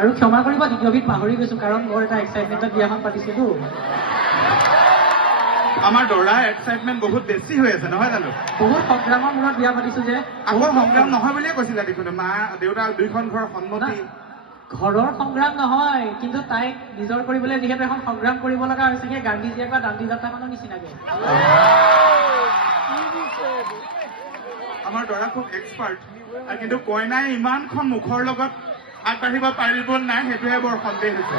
আৰু ক্ষমা কৰিব দ্বিতীয়বিধ পাহৰি গৈছো কাৰণ মোৰ এটা এক্সাইটমেণ্টত বিয়াখন পাতিছিলো আমাৰ দৰাৰ এক্সাইটমেণ্ট বহুত বেছি হৈ আছে নহয় জানো বহুত সংগ্ৰামৰ মূৰত বিয়া পাতিছো যে আকৌ সংগ্ৰাম নহয় বুলিয়ে কৈছিলা দেখোন মা দেউতা দুইখন ঘৰৰ সন্মতি ঘৰৰ সংগ্ৰাম নহয় কিন্তু তাইক নিজৰ কৰিবলৈ যিহেতু এখন সংগ্ৰাম কৰিব লগা হৈছেগে গান্ধীজীয়ে বা দাণ্ডী যাত্ৰাখনৰ নিচিনাকে আমাৰ দৰা খুব এক্সপাৰ্ট কিন্তু কইনাই ইমানখন মুখৰ লগত আগবাঢ়িব পাৰিব নাই সেইটোহে বৰ সন্দেহ হৈছে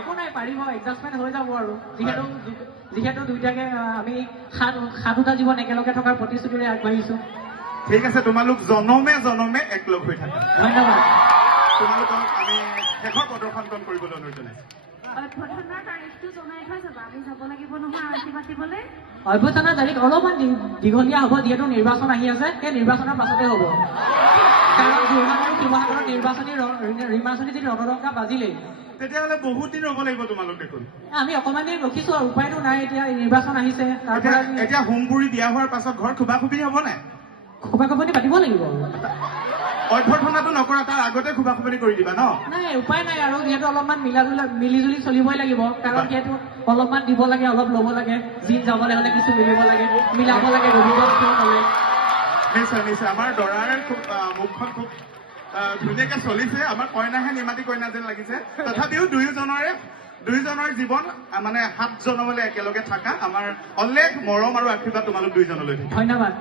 একো নাই পাৰিব এডজাষ্টমেণ্ট হৈ যাব আৰু যিহেতু দুইটাকে আমি সাতোটা জীৱন একেলগে থকাৰ প্ৰতিশ্ৰুতিৰে আগবাঢ়িছো ঠিক আছে তোমালোক জনমে জনমে একলগ হৈ থাকা ধন্যবাদ তোমালোকক আমি শেষৰ প্ৰদৰ্শনখন কৰিবলৈ অনুৰোধ জনাইছো অভ্যৰ্থনাৰ তাৰিখ অলপমান দীঘলীয়া হ'ব যিহেতু নিৰ্বাচন আহি আছে সেই নিৰ্বাচনৰ পাছতে হ'ব কাৰণ যোৰহাট আৰু শিৱসাগৰৰ নিৰ্বাচনী যিটো ৰণদংকা বাজিলেই তেতিয়াহ'লে বহুত দিন ৰ'ব লাগিব তোমালোক দেখোন আমি অকণমান দেৰি ৰখিছো আৰু উপায়তো নাই এতিয়া নিৰ্বাচন আহিছে তাৰপৰা এতিয়া হোমপুৰি দিয়া হোৱাৰ পাছত ঘৰ খোবাখুবি হ'ব নাই খোপাখোপনি পাতিব লাগিব অভ্যৰ্থনাটো নকৰা তাৰ আগতে খোবাখুবনি কৰি দিবা ন নাই উপায় নাই আৰু যিহেতু অলপমান মিলিজুলি চলিবই লাগিব কাৰণ যিহেতু অলপমান দিব লাগে অলপ ল'ব লাগে দিন যাবলৈ হ'লে কিছু মিলিব লাগে মিলাব লাগে ৰবিবাৰ হ'লে নিশ্চয় নিশ্চয় আমাৰ দৰাৰ খুব মুখখন খুব ধুনীয়াকে চলিছে আমাৰ কইনাহে নিমাতি কইনা যেন লাগিছে তথাপিও দুয়োজনৰ জীৱন মানে 7 জনমলৈ একেলগে থাকা আমাৰ অলেখ মৰম আৰু আশীৰ্বাদ তোমালোক দুইজনলৈ ধন্যবাদ